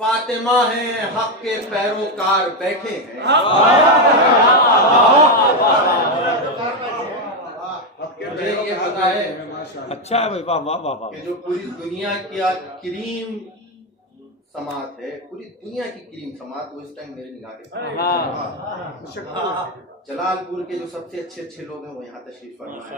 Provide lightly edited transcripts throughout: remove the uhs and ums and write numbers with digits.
फातिमा है हक के पैरोकार बैठे हैं। मुझे ये पता है, अच्छा है भाई, वाह वाह वाह वाह। कि जो पूरी दुनिया की क्रीम समात है, पूरी दुनिया की क्रीम समात, वो इस टाइम मेरे निगाह के सामने। जलालपुर के जो सबसे अच्छे लोग हैं वो यहाँ तशरीफ फरमा है।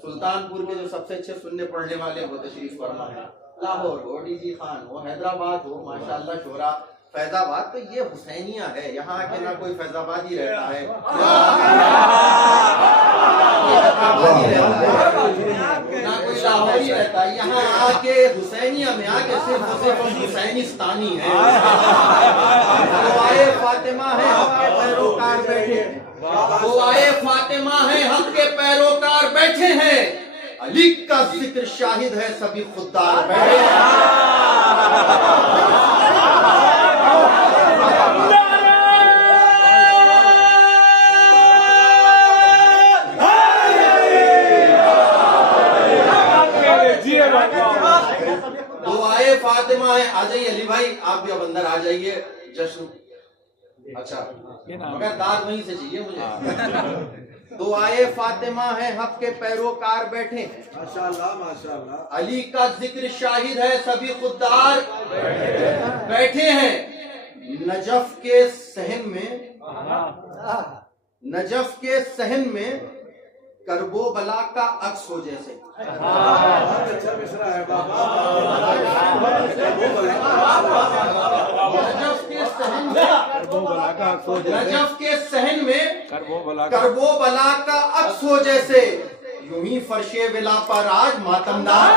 सुल्तानपुर के जो सबसे अच्छे सुनने पढ़ने वाले वो तशरीफ फरमा है। लाहौर हो, डीजी खान हो, हैदराबाद हो, माशाल्लाह शोरा, फैजाबाद, तो ये हुसैनिया है। यहाँ आके ना कोई फैजाबादी रहता है, ना कोई लाहौरी रहता है। यहाँ आके हुसैनिया में आके सिर्फ हुसैनिस्तानी है। वो आए फातिमा है हक के पैरोकार बैठे हैं। वो आए फातिमा है हक के पैरोकार बैठे हैं। अली का जिक्र शाहिद है सभी खुददार बैठे हैं। तो आए फातिमा है, आ जाइए अली भाई, आप भी अब अंदर आ जाइए। जश्न, अच्छा मगर दाद वहीं से चाहिए मुझे। तो आए फातिमा है हक के पैरोकार बैठे हैं। माशाअल्लाह माशाअल्लाह। अली का जिक्र शाहिद है सभी खुददार बैठे हैं। नजफ के सहन में करबो बला का अक्स हो जैसे। अच्छा मिश्रा है बाबा। नजफ के सहन में करबो बला का अक्स हो जैसे। यूं ही फर्शे विला पर आज मातमदार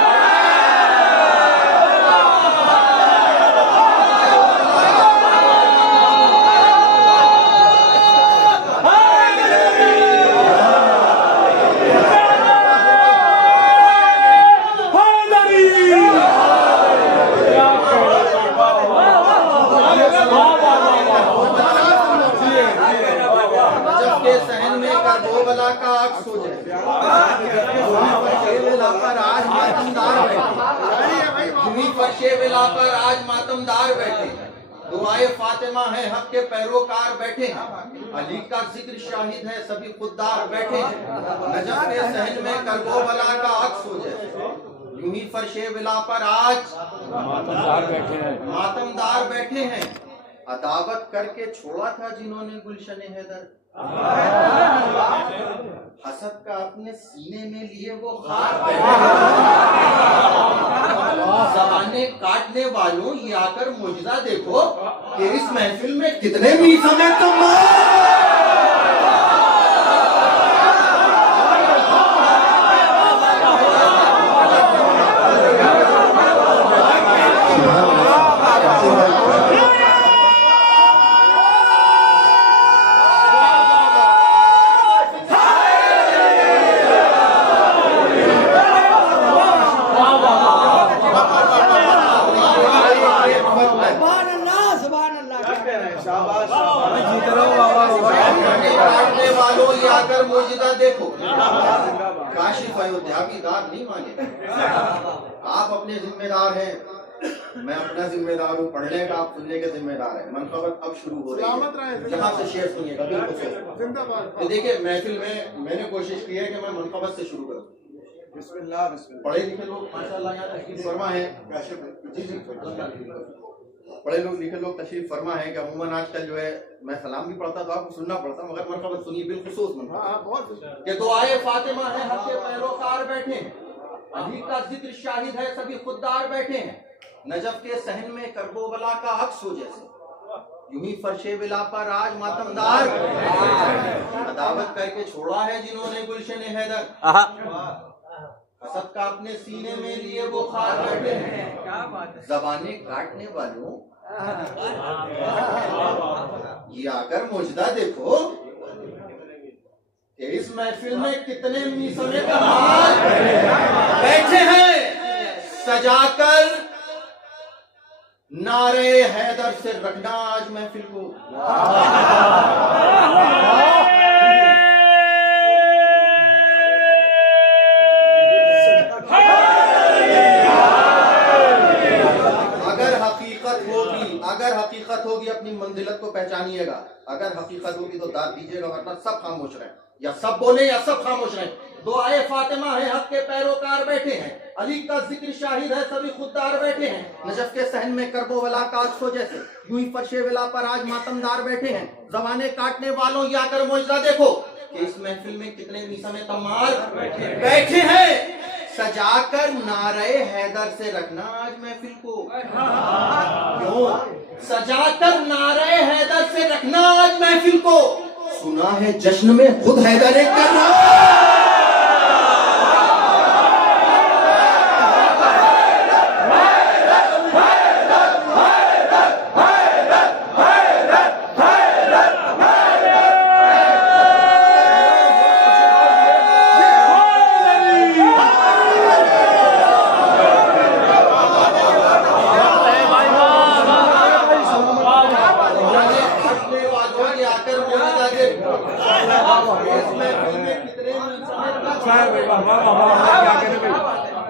पर आज मातमदार बैठे। दुआए फातिमा है हक के पैरोकार बैठे हैं। अली का जिक्र शाहिद है सभी खुददार बैठे हैं। नजफ के सहन में करबो बला का अक्स हो जाए। यूं ही फर्शे विला पर आज मातमदार बैठे हैं। अदावत करके छोड़ा था जिन्होंने गुलशन हैदर। हसद का अपने सीने में लिए वो खार बैठे। ज़बाने काटने वालों ये आकर मुजदा देखो कि इस महफिल में कितने मीठा में मुजदा देखो। काशिफ अयोध्या की दाद नहीं मांगे। आप अपने जिम्मेदार हैं, मैं अपना जिम्मेदार हूँ। पढ़ने का आप सुनने के जिम्मेदार हैं। मनखबत अब शुरू हो रही है। जहाँ से शेर सुनिएगा बिल्कुल। देखिए महफिल में मैंने कोशिश की है कि मैं मनखबत से शुरू करूँ। बिस्मिल्लाह बिस्मिल्लाह। पढ़े लिखे लोग माशाअल्लाह यहाँ तशरीफ फरमा है। जी पढ़े लोग लिखे लोग तशरीफ फरमा है कि अमूमन आजकल जो है मैं सलाम भी पढ़ता तो आपको सुनना पड़ता, मगर मरकबत सुनिए बिलखुसूस कि तो आए फातिमा है हक के पैरोकार बैठे हैं। अली का जिक्र शाहिद है सभी खुददार बैठे हैं। नजफ के सहन में करबो बला का अक्स हो जैसे। यूं ही फर्शे विला पर आज मातमदार अदावत करके छोड़ा है जिन्होंने गुलशन हैदर। हसद का अपने सीने में लिए वो खार बैठे हैं। ज़बाने काटने वालों ये आकर मुजदा देखो कि इस महफिल में कितने मीसने कमाल बैठे हैं। सजाकर नारे हैदर से रखना आज महफिल को। हकीकत होगी, अगर हकीकत होगी अपनी मंजिलत को पहचानिएगा, अगर हकीकत होगी तो दाद दीजिएगा, वरना सब खामोश रहे, या सब बोले या सब खामोश रहे। दुआए फातिमा है, हक के पैरोकार बैठे हैं, अली का जिक्र शाहिद है, सभी खुददार बैठे हैं, नजफ के सहन में करबो वला का अक्सो जैसे, यूं ही फर्शे विला पर आज मातमदार बैठे हैं। जमाने काटने वालों या कर मुजरा देखो कि इस महफिल में कितने मीसमे तमार बैठे हैं। सजाकर नारे हैदर से रखना आज महफिल को, क्यों सजाकर नारे हैदर से रखना आज महफिल को। सुना है जश्न में खुद हैदर कर रहा।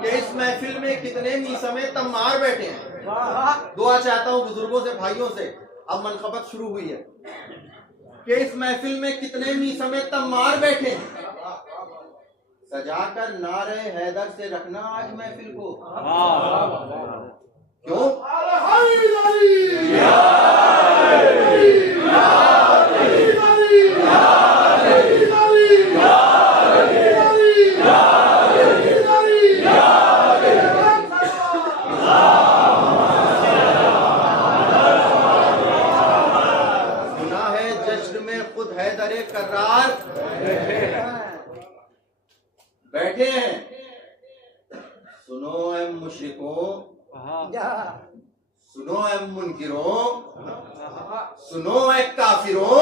इस महफिल में कितने मीसमे तमार बैठे हैं। दुआ चाहता हूँ बुजुर्गों से, भाइयों से, अब मनखबत शुरू हुई है कि इस महफिल में कितने मीसमे तमार बैठे हैं। सजाकर नारे हैदर से रखना आज महफिल को, क्यों करार बैठे हैं। सुनो ऐ मुशरिकों, सुनो ऐ मुनकिरों, सुनो ऐ काफिरों,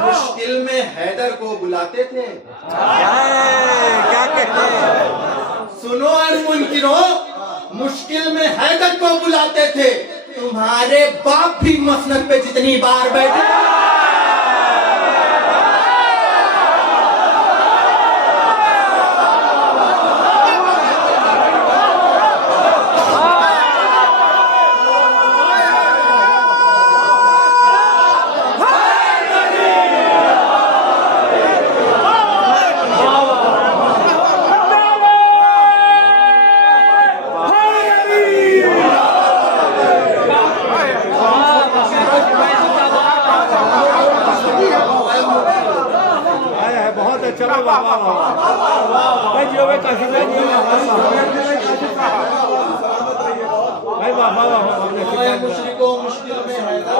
मुश्किल में हैदर को बुलाते थे। क्या कहते हैं? सुनो ऐ मुनकिरों, मुश्किल में हैदर को बुलाते थे। तुम्हारे बाप भी मसनद पे जितनी बार बैठे, चलो वाह वाह वाह भाई जियो भाई काशी भाई जियो भाई वाह वाह वाह मुश्रिकों मुश्किल में हैदर,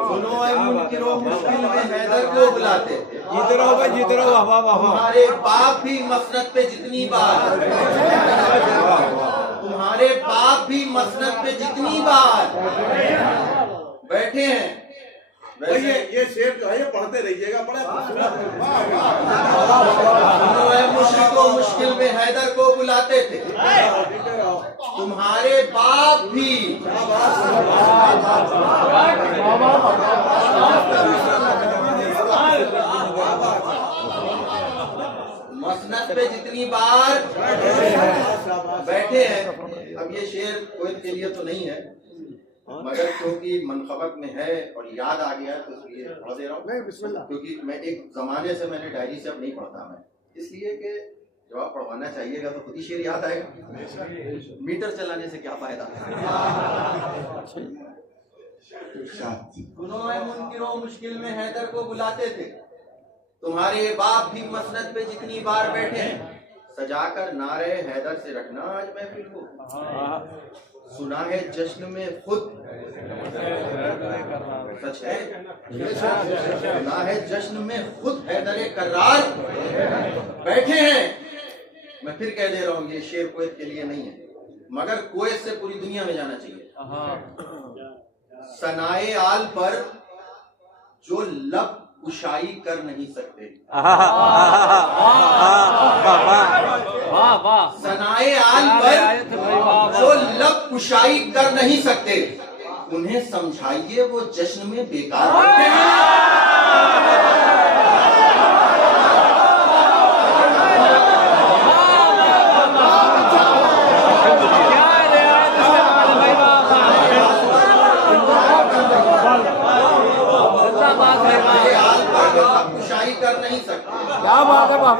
सुनो ऐ मुनकिरों, मुश्किल में हैदर को बुलाते थे। जीते रहो भाई जीते रहो, वाह वाह वाह। तुम्हारे बाप भी मसनद पे जितनी बार, तुम्हारे बाप भी मसनद पे जितनी बार बैठे हैं। ये शेर जो है ये पढ़ते रहिएगा, मुश्किल मुश्किल में हैदर को बुलाते थे। तुम्हारे बाप भी मसनद पे जितनी बार बैठे हैं। अब ये शेर कोई के लिए तो नहीं है, मगर क्योंकि मनखबत में है और याद आ गया तो इसलिए पढ़ दे रहा हूँ। क्योंकि मैं एक जमाने से मैंने डायरी से अब नहीं पढ़ता मैं, इसलिए कि जब आप पढ़वाना चाहिएगा तो खुद ही शेर याद आएगा, मीटर चलाने से क्या फायदा। सुनो ऐ मुनकिरों, मुश्किल में हैदर को बुलाते थे। तुम्हारे बाप भी मसनद पे जितनी बार बैठे हैं। सजाकर नारे हैदर से रखना आज महफिल को। सुना है जश्न में खुद, सच है, सुना है जश्न में खुद हैदर करार बैठे हैं। मैं फिर कह दे रहा हूँ ये शेर कुवैत के लिए नहीं है, मगर कुवैत से पूरी दुनिया में जाना चाहिए। सनाए आल पर जो लब कुशाई कर नहीं सकते, सनाए आल पर जो लब कुशाई कर नहीं सकते, उन्हें समझाइए वो जश्न में बेकार बैठे हैं।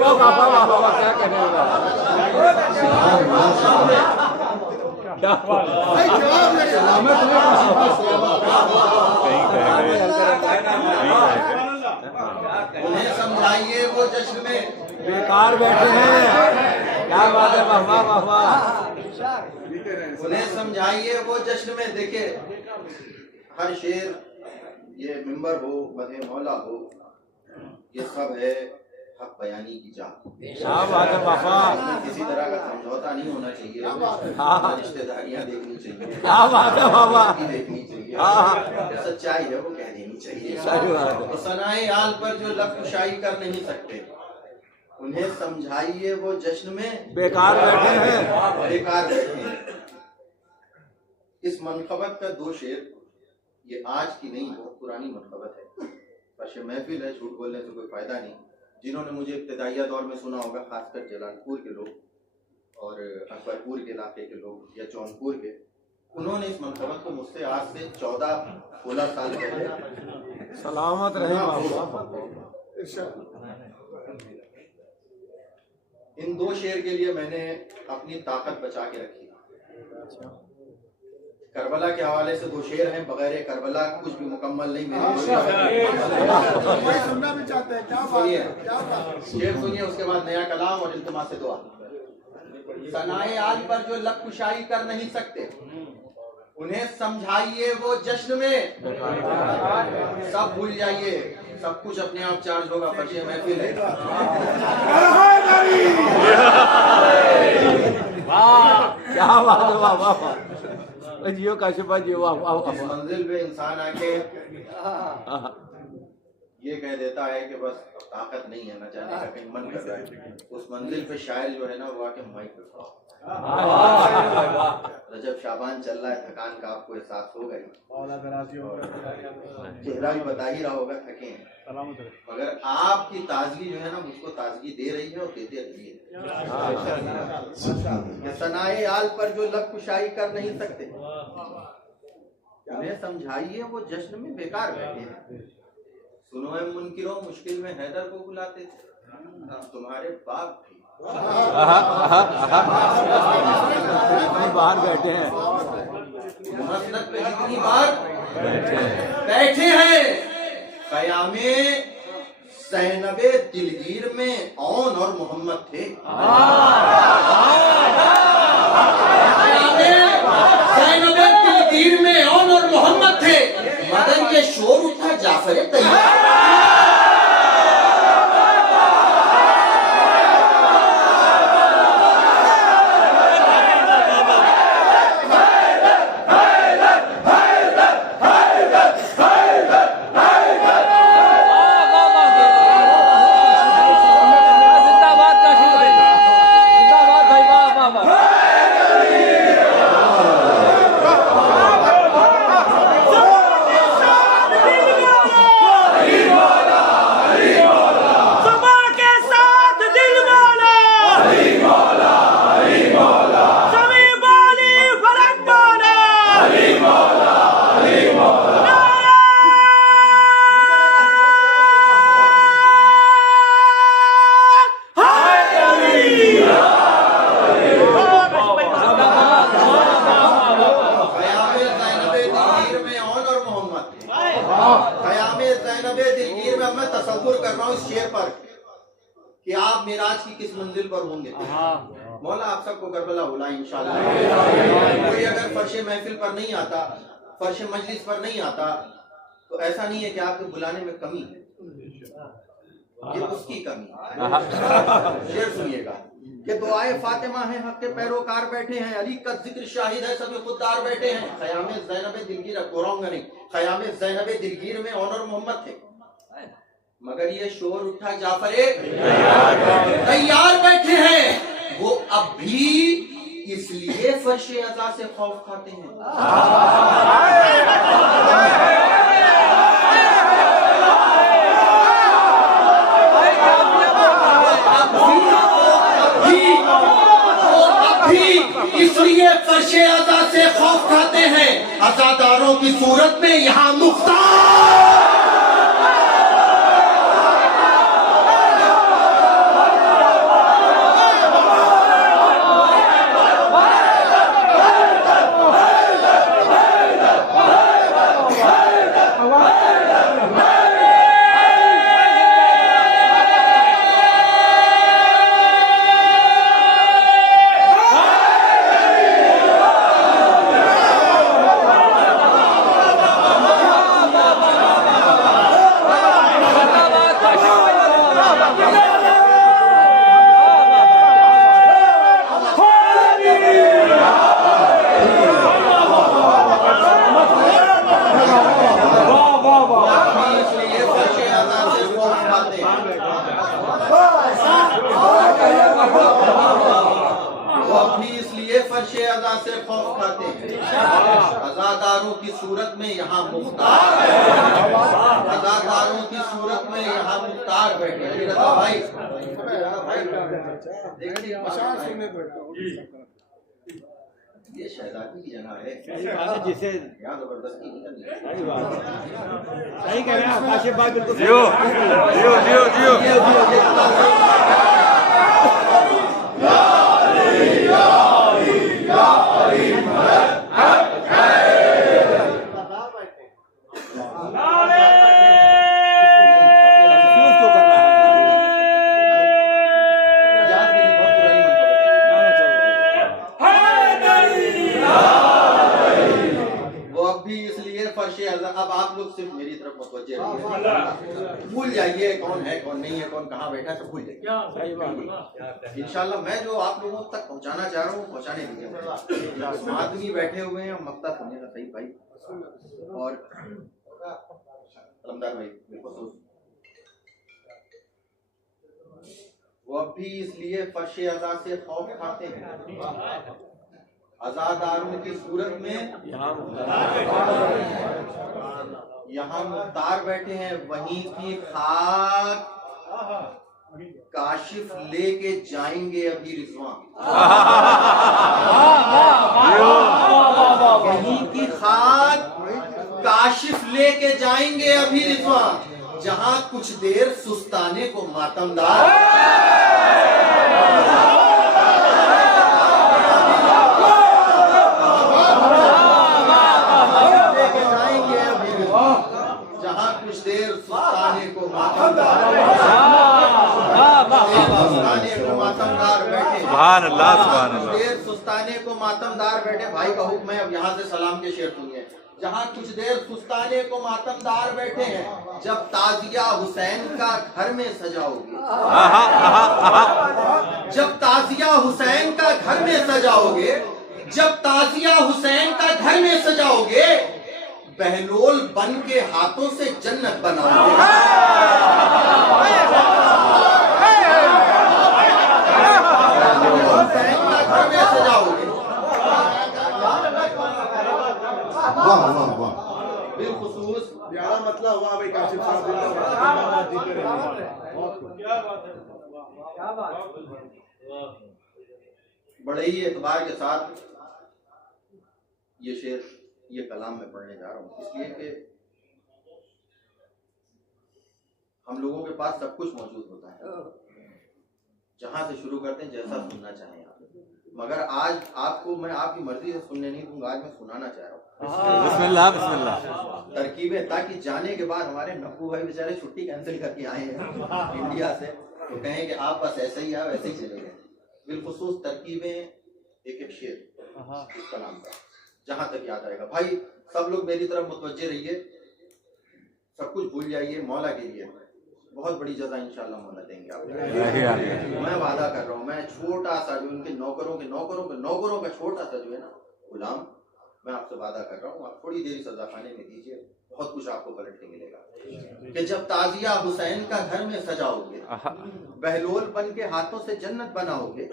वाह वाह वाह वाह, क्या कहने लगा, क्या बात है। कहीं कह गए, उन्हें समझाइए वो जश्न में बेकार बैठे हैं, क्या बात है, वाह वाह वाह वाह। उन्हें समझाइए वो जश्न में। देखिए हर शेर, ये मिंबर हो, मदह मौला हो, ये सब है हक बयानी की चाह। क्या बात है बाबा, किसी तरह का समझौता नहीं होना चाहिए, हाँ। रिश्तेदारियां देखनी चाहिए, क्या बात है बाबा, देखनी चाहिए, हाँ। सच्चाई है वो कह देनी चाहिए। सही बात है। तो सनाए आल पर जो लब कुशाई कर नहीं सकते, उन्हें समझाइए वो जश्न में बेकार बैठे हैं, बेकार बैठे हैं। इस मनखबत का दो शेर, ये आज की नहीं, बहुत पुरानी मनखबत है, फर्श महफिल है, झूठ बोलने से कोई फायदा नहीं। जिन्होंने मुझे इब्तदाइया दौर में सुना होगा, खासकर जलालपुर के लोग और अकबरपुर के इलाके के लोग या जौनपुर के, उन्होंने इस मनखबत को मुझसे आज से 14-16 साल पहले सलामत रहे बाबा। इन दो शेर के लिए मैंने अपनी ताकत बचा के रखी। करबला के हवाले से दो शेर हैं, बगैर करबला कुछ भी मुकम्मल नहीं। सुनना भी चाहते हैं, क्या सुनिए शेर सुनिए, उसके बाद नया कलाम और इल्तिमा से दुआ। सनाए आल पर जो लब कुशाई कर नहीं सकते, उन्हें समझाइए वो जश्न में सब भूल जाइए, सब कुछ अपने आप चार्ज होगा, फर्श महफिल है। क्या बात है वाह वाह वाह, जियो काशिफा जियो, वाह वाह वाह। इस मंजिल पे इंसान आके ये कह देता है कि बस ताकत नहीं है, न जाने का कहीं मन कर रहा है, उस मंजिल पे शायर जो है ना वो आके माइक पे रजब शाबान चल रहा है, थकान का आपको एहसास होगा ही, चेहरा भी बता ही रहा होगा थके हैं, मगर आपकी ताजगी जो है ना मुझको ताजगी दे रही है और देते रहिए। सनाए आल पर जो लब कुशाई कर नहीं सकते, उन्हें समझाइए वो जश्न में बेकार बैठे हैं। सुनो है मुनकिरों, मुश्किल में हैदर को बुलाते थे, तुम्हारे बाप भी बाहर बैठे हैं, मसनद पे जितनी बार बैठे हैं, क़यामे ज़ैनबे दिलगीर में औन और मोहम्मद थे। क़यामे ज़ैनबे दिलगीर में औन और मोहम्मद थे, मदन के शोर उठा जाफर तैयार। कि आप मेराज की किस मंजिल पर होंगे। मौला आप सबको करबला बुला इंशाअल्लाह। कोई अगर फर्श महफिल पर नहीं आता, फर्श मजलिस पर नहीं आता, तो ऐसा नहीं है कि आपके बुलाने में कमी है, ये उसकी कमी है। शेर सुनिएगा कि दुआए फातिमा है, हक के पैरोकार बैठे हैं, अली का जिक्र शाहिद है, सभी खुददार बैठे हैं। ख़यामे ज़ैनब दिलगीर, दोहराऊंगा नहीं, ख़यामे ज़ैनब दिलगीर में औन और मोहम्मद थे, मगर ये शोर उठा जाफरे तैयार बैठे हैं। वो अब भी इसलिए फर्शे अज़ा से खौफ खाते हैं। इसलिए फर्शे अज़ा से खौफ खाते हैं। अज़ादारों की सूरत में यहाँ मुख्तार इसलिए फर्शे अज़ा से खौफ खाते हैं, अज़ादारों की सूरत में यहाँ मुख्तार, अज़ादारों की सूरत में यहाँ मुख्तार बैठे। अली रज़ा भाई ये शहजादी की जगह है, जिसे यहाँ जबरदस्ती नहीं करनी। सही कह रहे हैं काशिफ भाई, बिल्कुल जियो जियो जियो जियो अब आप लोग सिर्फ मेरी तरफ मुतवज्जे रहिए, भूल जाइए कौन है कौन नहीं है, कौन कहाँ बैठा है, सब भूल जाइए। इंशाल्लाह मैं जो आप लोगों तक पहुँचाना चाह रहा हूँ पहुँचाने दीजिए। आदमी बैठे हुए हैं, मक्ता सुनिएगा सही भाई, और अलमदार भाई बिल्कुल सोच, वो अब भी इसलिए फर्शे अज़ा से खौफ खाते हैं, अज़ादारों की सूरत में यहाँ मुख्तार बैठे हैं, वहीं की खाक काशिफ लेके जाएंगे अभी रिज़वान, वहीं की खाक काशिफ लेके जाएंगे अभी रिज़वान, जहां कुछ देर सुस्ताने को मातमदार सुस्ताने को मातमदार बैठे। भाई का हुक्म है, अब यहाँ से सलाम के शेर सुनिए। जहाँ कुछ देर सुस्ताने को मातमदार बैठे हैं, जब ताजिया हुसैन का घर में सजाओगे, जब ताजिया हुसैन का घर में सजाओगे, जब ताजिया हुसैन का घर में सजाओगे, बहलोल बन के हाथों से जन्नत बनाओगे। हुसैन का घर में सजाओगे, बिलखुसूस प्यारा मतलब हुआ भाई काशिफ साहब। बड़े ही एतबार के साथ ये शेर, ये कलाम मैं पढ़ने जा रहा हूँ, इसलिए कि हम लोगों के पास सब कुछ मौजूद होता है, जहां से शुरू करते हैं जैसा सुनना चाहें आप, मगर आज आपको मैं आपकी मर्जी से सुनने नहीं दूंगा, आज मैं सुनाना चाह रहा हूँ। बिस्मिल्लाह बिस्मिल्लाह तरकीबें, ताकि जाने के बाद हमारे नक्कू भाई बेचारे छुट्टी कैंसिल करके आए हैं इंडिया से, तो कहें कि आप बस ऐसे ही आओ, ऐसे ही चले गए। बिलखुसूस तरकीबें, एक एक शेर इस कलाम का, जहां तक याद आएगा। भाई सब लोग मेरी तरफ मुतवज्जे रहिए, सब कुछ भूल जाइए, मौला के लिए बहुत बड़ी जज़ा इंशाल्लाह मौला देंगे आपको। मैं वादा कर रहा हूँ, मैं छोटा सा जो उनके नौकरों का छोटा सा जो है ना गुलाम, मैं आपसे वादा कर रहा हूँ, आप थोड़ी देरी सजा खाने में दीजिए, बहुत कुछ आपको पलट के मिलेगा। कि जब ताजिया हुसैन का घर में सजाओगे, बहलोल बन के हाथों से जन्नत बनाओगे,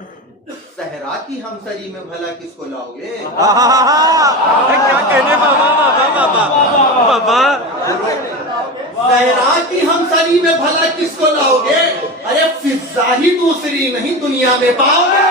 सहरा की हमसरी में भला किसको लाओगे? क्या कहने बाबा सहरा की हमसरी में भला किसको लाओगे? अरे फिजा ही दूसरी नहीं दुनिया में पाओगे।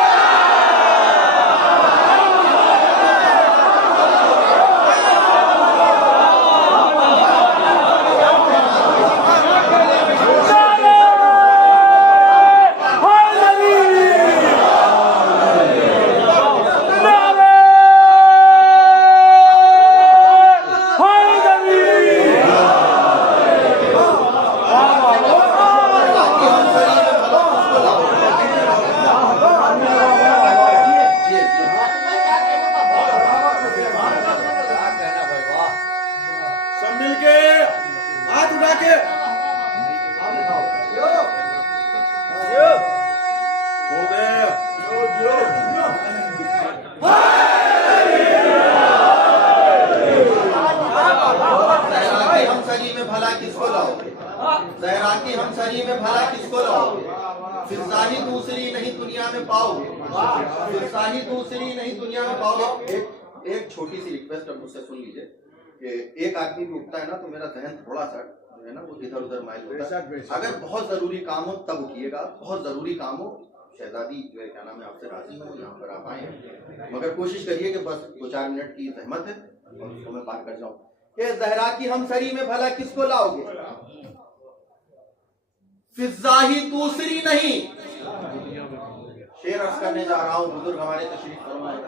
फिरसाही दूसरी नहीं दुनिया में पाओगे। एक छोटी सी रिक्वेस्ट अब मुझसे सुन लीजिए कि एक आदमी भी उठता है ना तो मेरा जहन थोड़ा सा जो है ना वो इधर उधर माइल होता है। अगर बहुत जरूरी काम हो तब उठिएगा, बहुत जरूरी काम हो। शहजादी जो है क्या नाम है आपसे राजी हूँ यहाँ पर आप आए हैं, मगर कोशिश करिए कि बस 2-4 मिनट की जहमत है और उसको मैं पार कर जाऊँ। ये जहरा की हमसरी में भला किसको लाओगे, फिजाही दूसरी नहीं। शेर अर्ज करने जा रहा हूँ, बुजुर्ग हमारे तशरीफ फरमाए।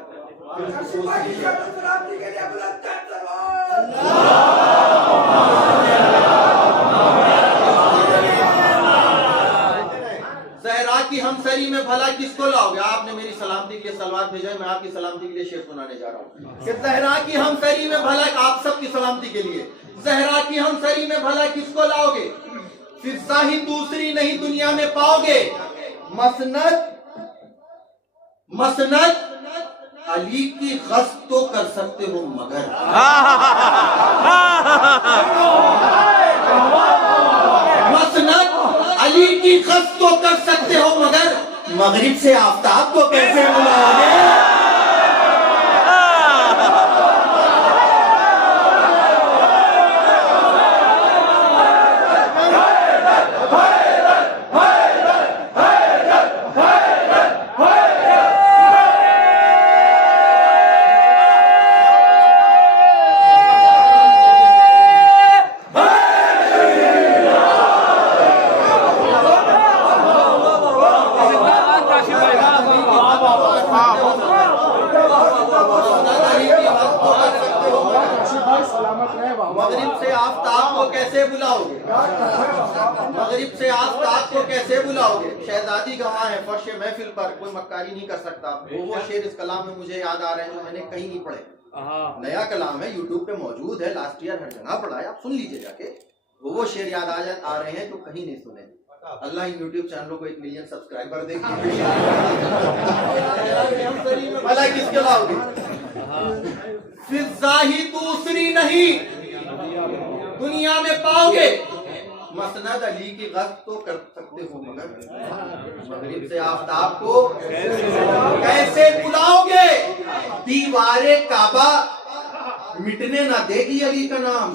जहरा की हमसरी में भला किसको लाओगे। आपने मेरी सलामती के लिए सलवात भेजा है, मैं आपकी सलामती के लिए शेर सुनाने जा रहा हूँ कि जहरा की हमसरी में भला, आप सबकी सलामती के लिए, जहरा की हमसरी में भला किसको लाओगे, फिजाही दूसरी नहीं दुनिया में पाओगे। मसनद अली की गश्त तो कर सकते हो मगर, मसनद अली की गश्त तो कर सकते हो मगर मगरिब से आफताब को कैसे बुलाओगे। मगरिब से आफताब को कैसे बुलाओगे, मगरिब से आफताब को कैसे बुलाओगे। शहजादी गवाह है, फर्श महफिल पर कोई मक्कारी नहीं कर सकता। वो शेर इस कलाम में मुझे याद आ रहे हैं जो मैंने कहीं नहीं पढ़े, नया कलाम है, यूट्यूब पे मौजूद है, लास्ट ईयर हर जगह पढ़ा है, आप सुन लीजिए जाके। वो शेर याद आ रहे हैं जो कहीं नहीं सुने। अल्लाह इन यूट्यूब चैनलों को 1 मिलियन सब्सक्राइबर देगी। भला किसके लाओगे, फिजाही दूसरी नहीं दुनिया में पाओगे। मसनद अली की गश्त तो कर सकते हो मगर मगरिब से आफताब को कैसे बुलाओगे। दीवारे काबा मिटने ना देगी अली का नाम।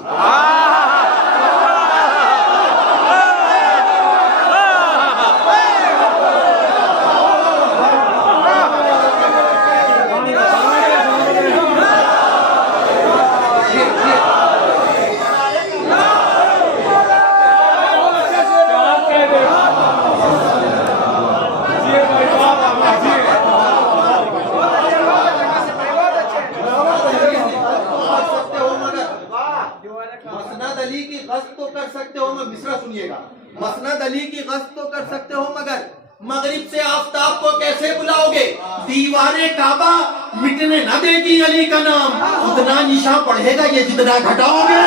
मसनद अली की गश्त तो कर सकते हो, मैं मिसरा सुनिएगा। मसनद अली की गश्त तो कर सकते हो मगर मगरिब से आफताब को कैसे बुलाओगे। दीवारे काबा मिटने न देगी अली का नाम। उतना निशा पढ़ेगा ये जितना घटाओगे।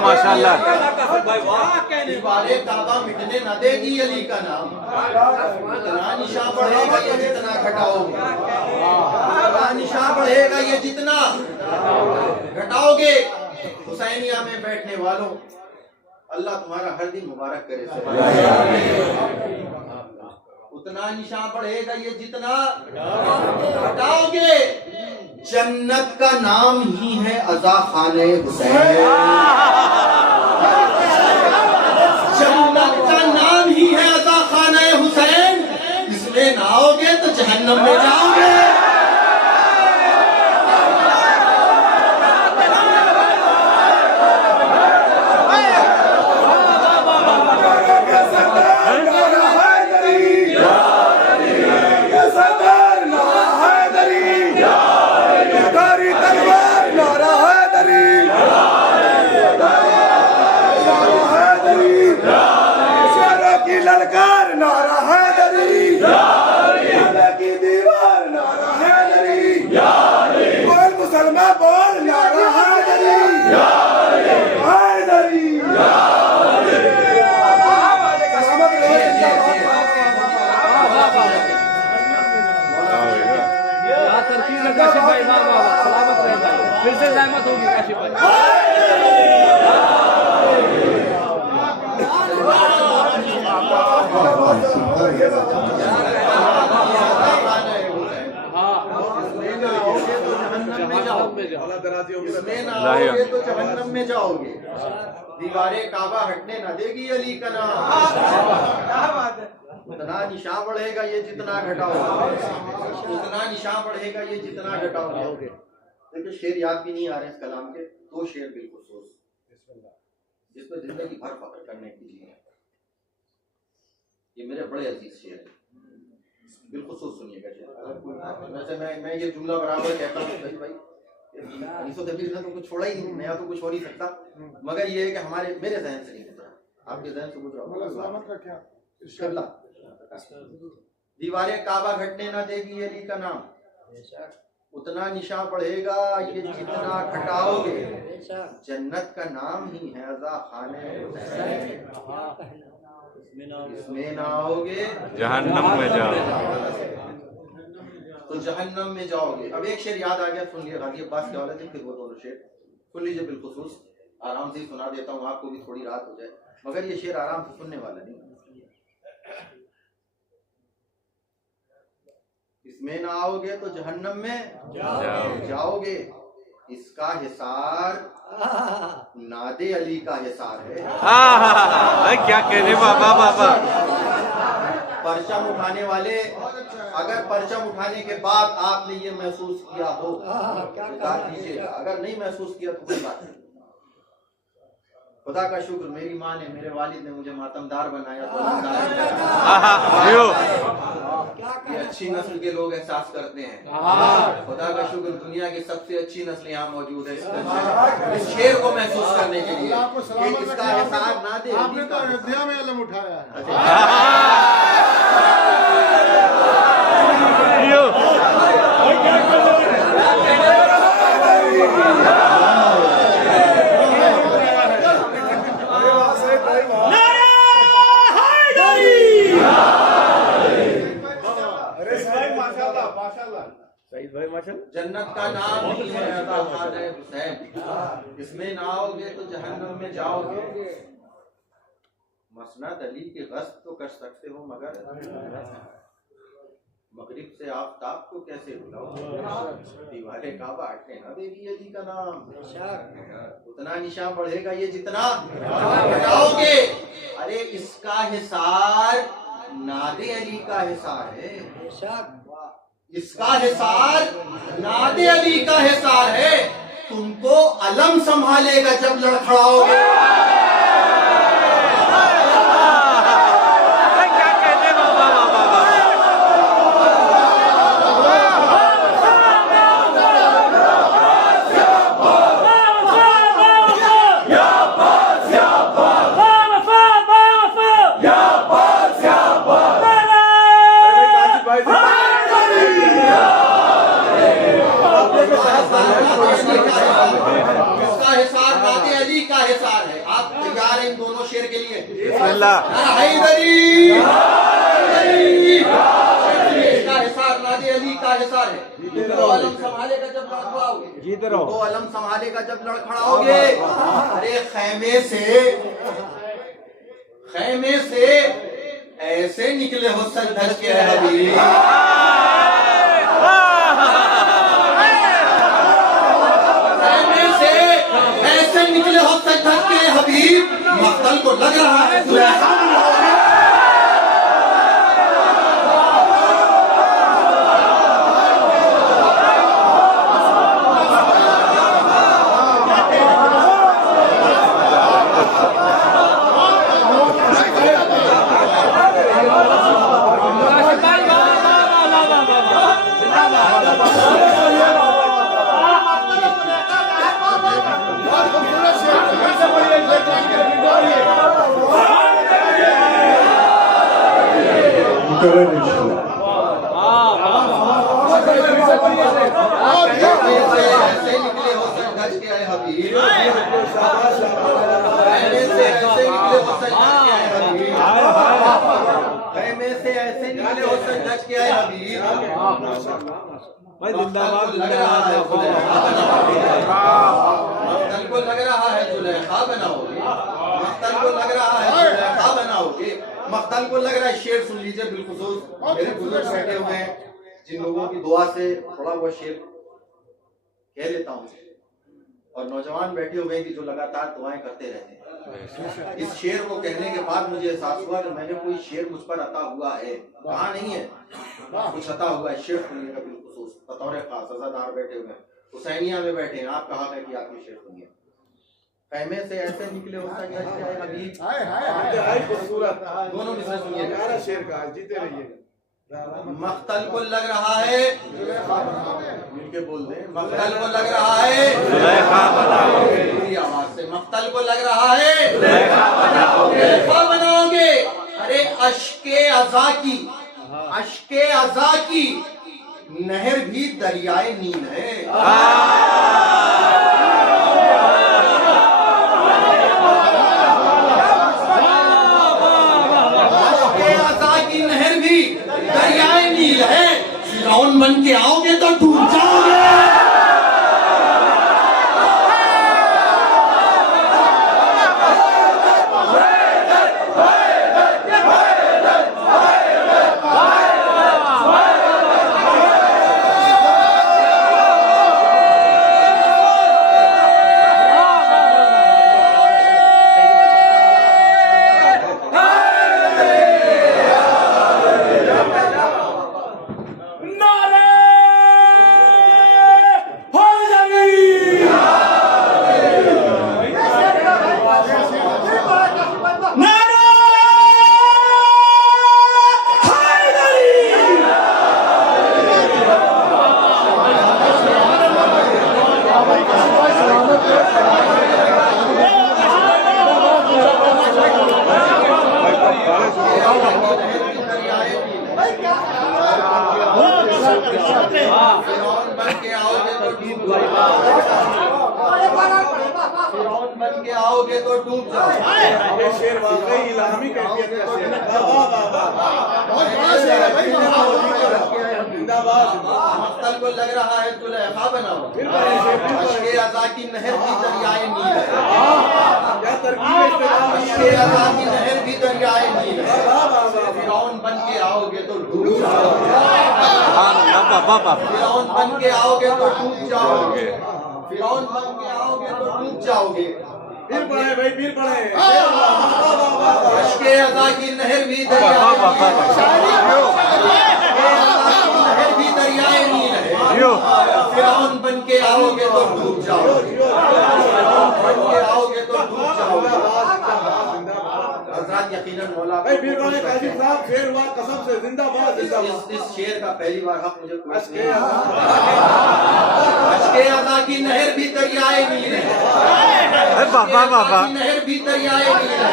माशाल्लाह। दीवारे काबा मिटने न देगी अली का नाम। इतना निशा बढ़ेगा ये जितना घटाओगे, इतना निशा बढ़ेगा ये जितना घटाओगे। हुसैनिया में बैठने वालों, अल्लाह तुम्हारा हर दिन मुबारक करे। उतना निशा बढ़ेगा ये जितना घटाओगे। जन्नत का नाम ही है अज़ा खाने हुसैन। जन्नत का नाम ही है अज़ा खाने हुसैन। इसमें ना आओगे तो जहन्नम में जाओगे। ललकार नारा हैदरी की दीवार फिर से जहमत होगी काशिफ भाई। अल्लाह दराजियों की इसमें ना आओगे तो जहन्नम में जाओगे। दीवारे काबा हटने ना देगी अली का नाम। उतना निशान बढ़ेगा ये जितना घटाओगे, उतना निशान बढ़ेगा ये जितना घटाओगे। देखिए शेर याद भी नहीं आ रहे इस कलाम के, दो शेर बिल्कुल सोच जिसमें जिंदगी भर फख्र करने की चीज है। ये मेरे बड़े अजीज शेर है, बिल्कुल सोच सुनिएगा शेर। वैसे मैं ये जुमला बराबर कहता हूँ भाई ने तो कुछ छोड़ा ही नहीं, नया तो कुछ हो नहीं सकता, मगर ये है कि हमारे मेरे जहन से नहीं गुजरा, आपके जहन से गुजरा। दीवारें काबा घटने ना देगी अली का नाम, उतना निशा बढ़ेगा ये जितना घटाओगे। जन्नत का नाम ही है अज़ा खाने, इसमें ना आओगे जहन्नम में जाओ। तो जहन्नम में जाओगे। अब एक शेर याद आ गया, सुन लिया गाजी अब्बास के हवाले से, फिर वो दोनों शेर सुन लीजिए बिलखुसूस। आराम से सुना देता हूँ, आपको भी थोड़ी राहत हो जाए, मगर ये शेर आराम से सुनने वाला नहीं। इसमें ना आओगे तो जहन्नम में जाओगे। इसका हिसार नादे अली का हिसार है। क्या कहने बाबा बाबा। परचम उठाने वाले, अगर परचम उठाने के बाद आपने ये महसूस किया हो तो बात कीजिएगा, अगर नहीं महसूस किया तो कोई बात नहीं। खुदा का शुक्र मेरी माँ ने, मेरे वालिद ने मुझे मातमदार बनाया। ये अच्छी नस्ल के लोग एहसास करते हैं। खुदा का शुक्र दुनिया की सबसे अच्छी नस्ल यहाँ मौजूद है इस शेर को महसूस करने के लिए। इसका एहसास ना दे, आपने तो अयोध्या में अलम उठाया है। जन्नत का नाम ही है अता खाने हुसैन, इसमें ना आओगे तो जहन्नम में जाओगे। मसनद अली की गश्त तो कर सकते हो, मगर मगरिब से आफ्ताब को कैसे बुलाओ। दीवारे काबा हटने ना देगी अली का नाम, उतना निशान बढ़ेगा ये जितना घटाओगे। अरे इसका हिसार नादे अली का हिसार है, इसका हिसार नादे अली का हिसार है। तुमको अलम संभालेगा जब लड़खड़ाओगे। क्या कहने बाबा बाबा। इसका हिसार नादे अली का हिसार है। आप तैयार हैं इन दोनों शेर के लिए? इसका हिसार नादे अली का हिसार है। तो अलम संभालेगा जब लड़खड़ाओगे, तो अलम संभालेगा जब लड़खड़ाओगे। अरे खैमे से ऐसे निकले हो सर धर के हबीब, ऐसे निकले हो सजदत के हबीब। मख्तल को लग रहा है ऐसे निकले हो सजदत के हबीब, खैमे से ऐसे निकले हो सजदत के हबीब। भाई जिंदाबाद लग रहा है मख्तल को लग रहा है शेर सुन लीजिए बिलखुसूस मेरे बुजुर्ग बैठे हुए हैं जिन लोगों की दुआ से थोड़ा हुआ शेर कह लेता हूँ और नौजवान बैठे हुए हैं कि जो लगातार दुआएं करते रहते हैं। इस शेर को कहने के बाद मुझे एहसास हुआ कि मैंने कोई शेर मुझ पर अता हुआ है, कहा नहीं है कुछ अता हुआ है। शेर सुनिए का बिलखुसूस बतौर खास अज़ादार बैठे हुए हैं, हुसैनिया में बैठे हैं, आपका हक है कि आप ये शेर सुनिए। कहमे से ऐसे निकले होता है हबीब हाय खूबसूरत दोनों मिसरे सुनिए। प्यारा शेर का जीते रहिए। मख्तल को लग रहा है मिलके बोल दे, मख्तल को लग रहा है पूरी आवाज से, मख्तल को लग रहा है जुलेखा बनाओगे। अरे अश्के अज़ा की नहर भी दरियाए नील है। दरियाए नील है, फिरौन बन के आओगे तो डूब जाओगे। फिरौन बन के आओगे तो डूब फिरौन बन के आओगे तो डूब जाओ। ये शेर वाकई इल्हामी कैफियत का शेर है। वाह वाह वाह बहुत बड़ा शेर है भाई। जिंदाबाद। मख्तल को लग रहा है जुलेखा बनाओ, अश्के अज़ा की नहर भी दरियाए नील है। क्या तरकीब है। अश्के अज़ा की नहर भी दरियाए नील है। फिरौन बन के आओगे तो डूब जाओगे। फिरौन बन के आओगे तो डूब जाओगे। फिरौन बन के आओगे तो डूब जाओगे। फिर पढ़े भाई फिर पढ़े। अश्के अज़ा की नहर भी दरियाए नील है। फिरौन बन के आओगे तो डूब जाओगे। फिरौन बन के आओगे तो डूब जाओगे। हज़रत यकीनन मौला भाई फिर पढ़े काजी साहब शेर हुआ कसम से जिंदाबाद जिंदाबाद। इस शेर का पहली बार हक मुझे कोई अश्के अज़ा की नहर भी दरियाए नील है। बाबा नहर भी दरियाए नील है।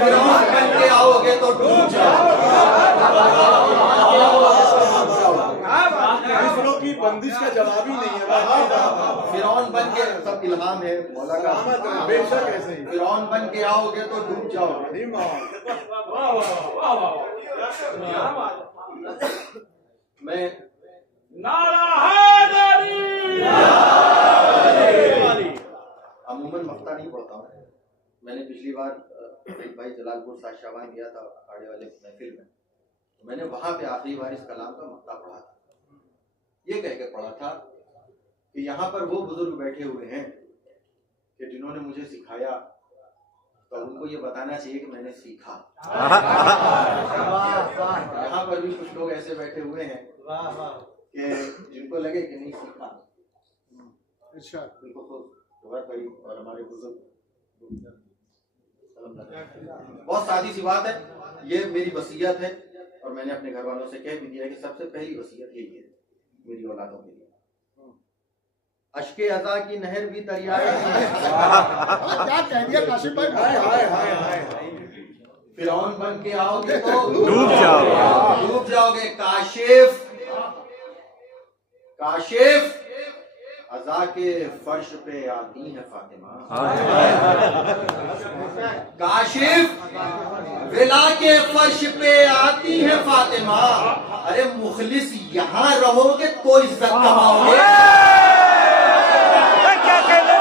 फिरौन बन के आओगे तो डूब जाओगे। दूसरों की बंदिश का जवाब ही नहीं है। फिरौन बन के सब इल्हाम है मौला का। बेशक ऐसे ही। फिरौन बन के आओगे तो डूब जाओगे। मैं अमूमन मक्ता नहीं पढ़ता हूँ। मैंने पिछली बार भाई जलालपुर साथ शाबान गया था आड़े वाले महफिल में, तो मैंने वहां पे आखिरी बार इस कलाम का मक्ता पढ़ा था। ये कह के पढ़ा था कि यहाँ पर वो बुजुर्ग बैठे हुए हैं कि जिन्होंने मुझे सिखाया, तो उनको ये बताना चाहिए कि मैंने सीखा। यहाँ पर भी कुछ लोग ऐसे बैठे हुए हैं कि जिनको लगे कि नहीं सीखा। अच्छा बिल्कुल भाई और हमारे बुजुर्ग बहुत सादी सी बात है। ये मेरी वसीयत है और मैंने अपने घर वालों से कह भी दिया कि सबसे पहली वसीयत यही है मेरी औलादों के लिए। अश्के अज़ा की नहर भी दरियाए क्या कह दिया काशिफ भाई। हाय हाय हाय हाय। फिरौन बन के आओगे तो डूब जाओगे। डूब जाओगे। काशिफ अज़ा के फर्श पे आती है फातिमा। काशिफ विला के फर्श पे आती है फातिमा। अरे मुखलिस यहाँ रहोगे तो इज्जत कमाओगे। क्या कहते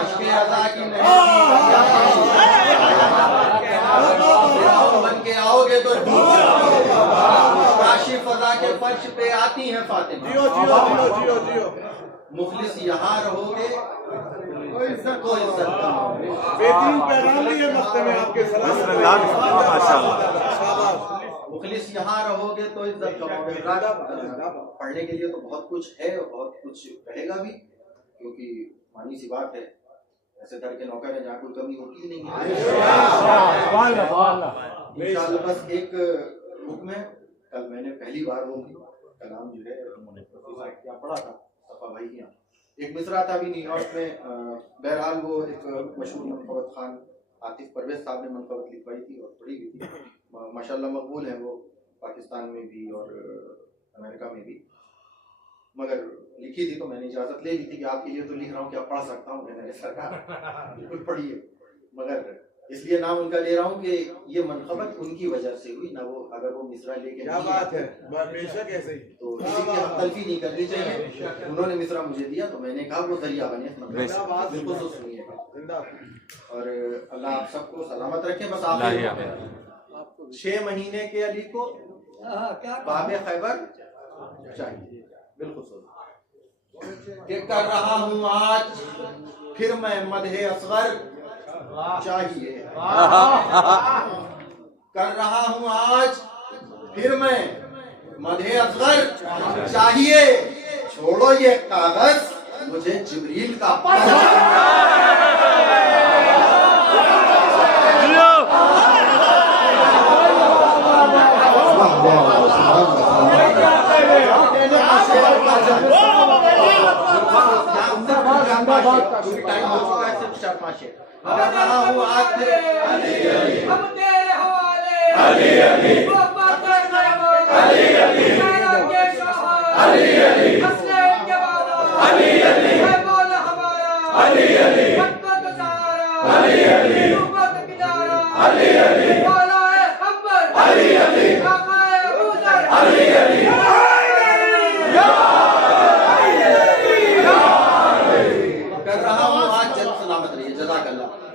अश्के अज़ा की बन के आओगे तो काशी फजा के फर्श पे आती है फातिमा। जियो जियो जियो जियो जियो। मुखलिस यहाँ रहोगे तो इज्जत करोगे। बेहतरीन पैगाम भी है मक्ते में आपके सलाम। शाबाश। मुखलिस यहाँ रहोगे तो इज्जत करोगे। पढ़ने के लिए तो बहुत कुछ है, बहुत कुछ रहेगा भी, क्योंकि मानी सी बात है, ऐसे दर के नौकर है जहाँ कोई कमी होती ही नहीं है। इंशाअल्लाह बस एक हुक्म है, कल मैंने पहली बार वो कलाम जो है उन्होंने क्या पढ़ा था सफा भाई के यहाँ, एक मिसरा था भी न्यूयॉर्क में। बहरहाल वो एक मशहूर मनकबत खान आतिफ परवेज साहब ने मनकबत लिखवाई थी और पढ़ी हुई थी। माशाल्लाह मकबूल है वो पाकिस्तान में भी और अमेरिका में भी, मगर लिखी थी तो मैंने इजाजत ले ली थी कि आपके लिए तो लिख रहा हूँ, क्या पढ़ सकता हूँ। मैंने सरकार बिल्कुल पढ़िए, मगर इसलिए नाम उनका ले रहा हूँ कि ये मनकबत उनकी वजह से हुई ना, वो अगर वो मिसरा लेके क्या बात है, बेशक ऐसे ही। तो किसी की हमतल्फी नहीं करनी चाहिए। उन्होंने मिसरा मुझे दिया तो मैंने कहा वो जरिया बने, बिल्कुल तो सुनिएगा। और अल्लाह आप सबको सलामत रखे। बस आप 6 महीने के अली को बाबे खैबर चाहिए, बिल्कुल सुन कर रहा हूँ आज फिर मैं मदहे असगर चाहिए, कर रहा हूँ आज फिर मैं मदहे असगर चाहिए। छोड़ो ये कागज मुझे जिब्रील का टाइम हो चुका है, सिर्फ 4-5 है। कर रहा हूँ आज हम तेरे हवाले अली अली अली अली अली अली हसनैन के वाला अली अली है मौला हमारा अली अली खिदमत सारा अली अली उम्मत किनारा अली अली मौला है अकबर अली अली आका है अबूजर अली अली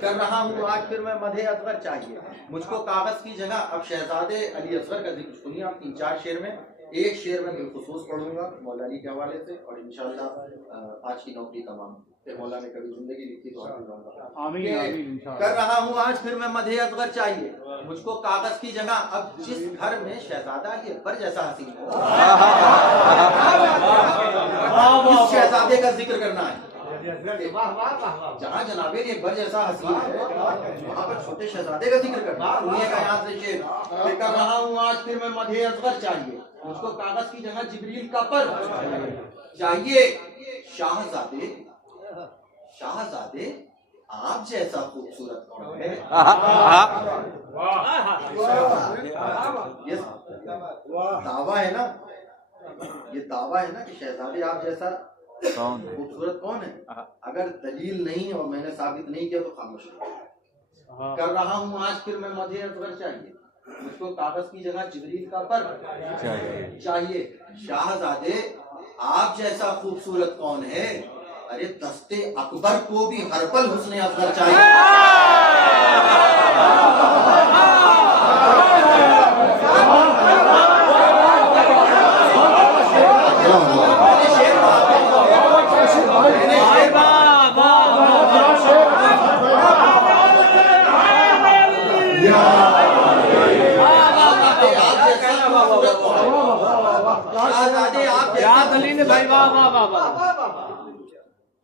कर रहा हूँ आज फिर मैं मदहे असगर चाहिए। मुझको कागज की जगह अब शहजादे अली असगर का जिक्र सुनिए आप 3-4 शेर में। एक शेर में बिलखुसूस पढ़ूंगा मौला अली के हवाले से, और इंशाअल्लाह आज की नौकरी तमाम मौला ने कभी जिंदगी लिखी तो आमीन। कर रहा हूँ आज फिर मैं मदहे असगर चाहिए। मुझको कागज की जगह अब जिस घर में शहजादा ये अकबर जैसा हसीन हो, इस शहजादे का जिक्र करना है। जहाँ जनाबे अकबर जैसा हसीन है वहाँ पर छोटे शहजादे का जिक्र करना। सुनिएगा यहाँ से शेर, कर रहा हूँ आज फिर मैं मदहे असगर चाहिए। मुझको कागज की जगह जिब्रील का पर चाहिए। शाहजादे शाहजादे आप जैसा खूबसूरत कौन है। ये दावा है ना, ये दावा है ना कि शहजादे आप जैसा खूबसूरत कौन है। अगर दलील नहीं और मैंने साबित नहीं किया तो खामोश। कर रहा हूँ आज फिर मैं मदहे असगर चाहिए। मुझको कागज की जगह जिब्रील का पर चाहिए। शाहजादे आप जैसा खूबसूरत कौन है। अरे दस्ते अकबर को भी हर पल हुस्ने असगर चाहिए।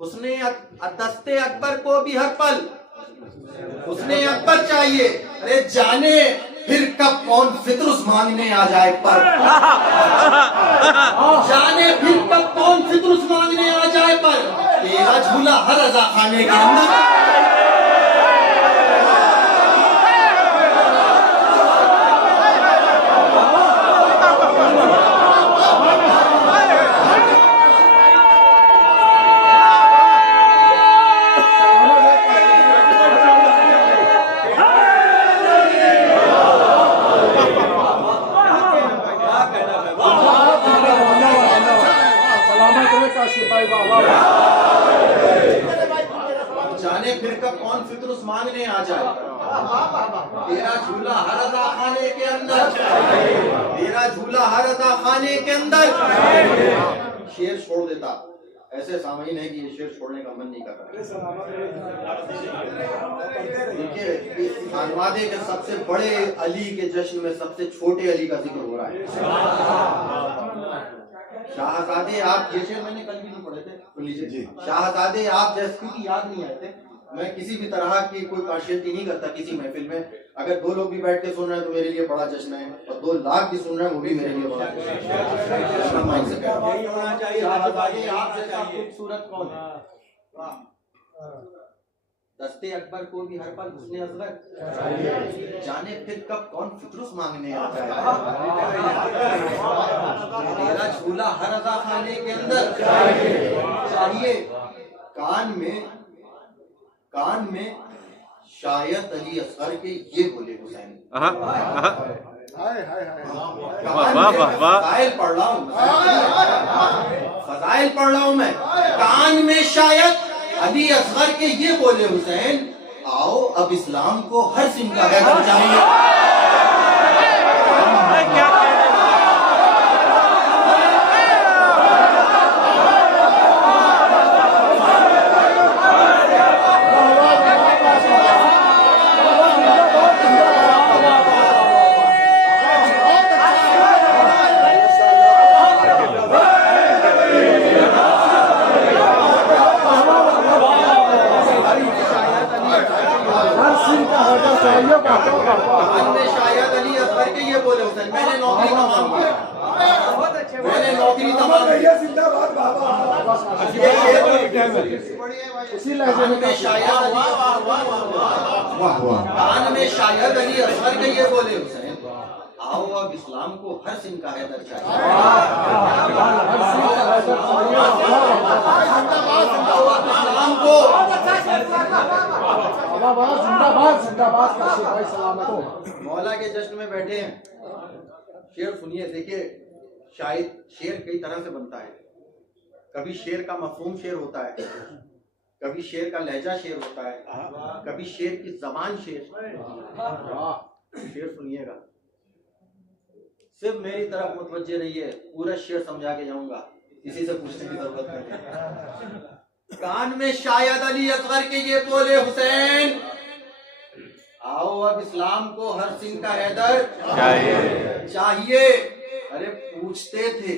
उसने दस्ते अकबर को भी हर पल उसने अकबर चाहिए। अरे जाने फिर कब कौन फित्र उस्मानी आ जाए पर। जाने फिर कब कौन फित्र उस्मानी आ जाए पर। तेरा झूला हर रजा खाने के अंदर। जाने फिर कब कौन फितरुस मांगने आ जाए। तेरा झूला हर अदा खाने के अंदर, तेरा झूला हर अदा खाने के अंदर। शेर छोड़ देता, ऐसे सामयीन है कि ये शेर छोड़ने का मन नहीं कर रहा। देखिए खानवादे के सबसे बड़े अली के जश्न में सबसे छोटे अली का जिक्र हो रहा है। शाहजादे आप, ये शेर मैंने कल भी नहीं पढ़े थे, सुन लीजिए। शाहजादे आप जैसे की याद नहीं आए थे। मैं किसी भी तरह की कोई पार्शियलिटी नहीं करता किसी महफिल में। अगर 2 लोग भी बैठ के सुन रहे हैं तो मेरे लिए बड़ा जश्न है, और 2 लाख भी सुन रहे हैं वो भी मेरे लिए बड़ा जश्न है। शाहजादे आप जैसा खूबसूरत कौन है? दस्ते अकबर को भी हर पल हुस्ने असगर, जाने फिर कब कौन फितरुस मांगने आता है। तेरा झूला हर अदा खाने के अंदर चाहिए। कान में शायद अली असगर के ये बोले हुसैन। फजाइल पढ़ रहा हूँ, फजाइल पढ़ रहा हूँ मैं। कान में शायद अली असगर के ये बोले हुसैन, आओ अब इस्लाम को हर सिंह का हैदर चाहिए। शायद अली असगर के ये बोले हुसैन, मैंने नौकरी तमाम की, मैंने नौकरी तमाम की। कान में शायद अली असगर के ये बोले हुसैन, आओ अब इस्लाम को हर सिंह का हैदर चाहिए। इस्लाम को मौला के जश्न में बैठे हैं। शेर सुनिए, देखिए शायद शेर कई तरह से बनता है। कभी शेर का मफहूम शेर होता है, कभी शेर का लहजा शेर होता है, कभी शेर की जबान शेर। शेर सुनिएगा, सिर्फ मेरी तरफ मुतवज्जे रहिए, पूरा शेर समझा के जाऊंगा, किसी से पूछने की जरूरत नहीं। कान में शायद अली असगर के ये बोले हुसैन, आओ अब इस्लाम को हर सिंह का हैदर चाहिए। अरे पूछते थे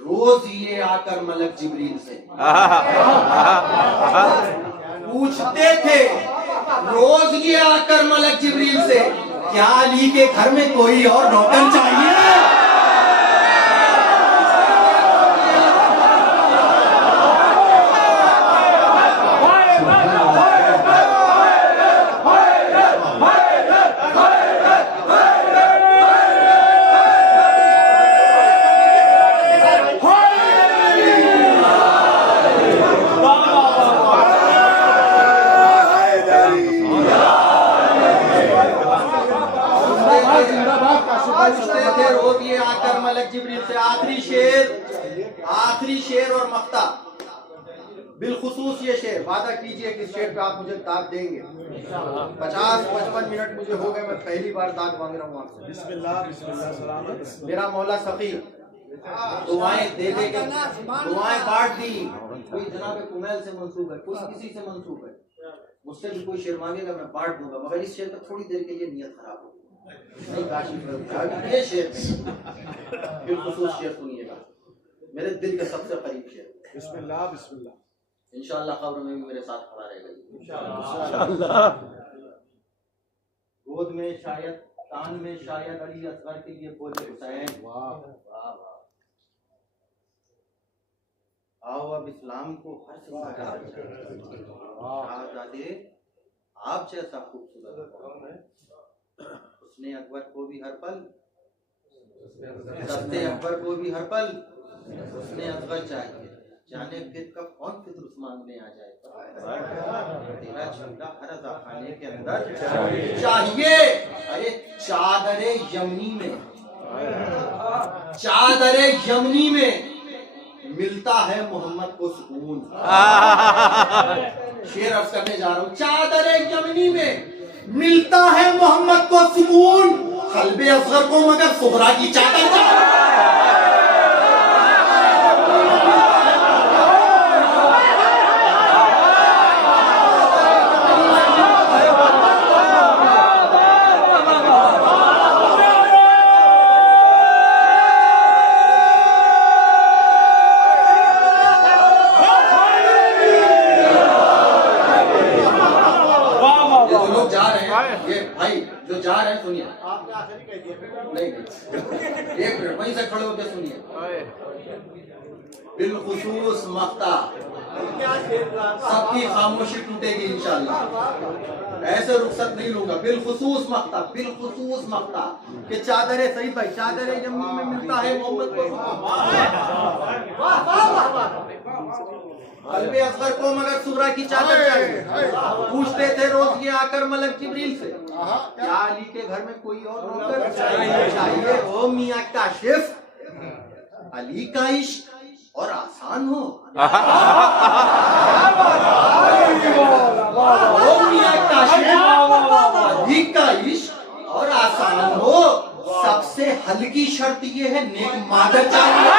रोज ये आकर मलक जिब्रील से, पूछते थे रोज ये आकर मलक जिब्रील से, क्या अली के घर में कोई और नौकर चाहिए? रोज ये आकर मलक जिब्रील से। आखिरी शेर और मक्ता, बिलखुसूस ये शेर, वादा कीजिए कि इस शेर पे आप मुझे दाद देंगे। 50-55 मिनट मुझे हो गए, मैं पहली बार दाद मांग रहा हूँ आपसे। बिस्मिल्लाह बिस्मिल्लाह सलामत। मेरा मौला सखी दुआएं दे दे के दुआएं बांट दी। कोई जनाब कुमैल से मंसूब है, कोई किसी से मंसूब है, मुझसे भी कोई शेर मांगेगा मैं बांट दूंगा, मगर इस शेर का थोड़ी देर के लिए नियत खराब हो नहीं। ये शेर बिलखुसूस शेर सुनिएगा, मेरे दिल के सबसे करीब शेर। बिस्मिल्लाह बिस्मिल्लाह। इंशाअल्लाह खबर में भी मेरे साथ खड़ा रहेगा। इंशाअल्लाह। गोद में शायद, कान में शायद अली असगर के लिए बोले हुसैन, आओ अब इस्लाम को हर शाहजादे आप जैसा खूबसूरत, उसने अकबर को भी हर पल, दस्ते अकबर को भी हर पल उसने असगर चाहिए। जाने फिर कब कौन फितरुस मांगने आ जाए। तेरा झूला हर अज़ा खाने के अंदर चाहिए। अरे चादरे यमनी में मिलता है मोहम्मद को सुकून। शेर अर्ज करने जा रहा हूं, चादर यमनी में मिलता है मोहम्मद को सुकून, कल्बे असगर को मगर सुहरा की चादर जा रहे हैं, सुनिए। आपने आखिरी कह दिया। नहीं, एक मिनट वहीं से खड़े होकर सुनिए। बिलखुसूस मक्ता, सबकी खामोशी टूटेगी इंशाल्लाह, ऐसे रुखसत नहीं लूंगा। बिलखुसूस मक्ता कि चादर सही भाई, चादर यमनी में मिलता है मोहम्मद को। कल्बे असगर को मगर सुगरा की चादर चाहिए। पूछते थे रोज ये आकर मलक जिब्रील से, क्या अली के घर में कोई और नौकर चाहिए? ओ मियां काशिफ, अली का इश्क और आसान हो। ओ मियां काशिफ, अली का इश्क और आसान हो, सबसे हल्की शर्त ये है नेक मादर चाहिए।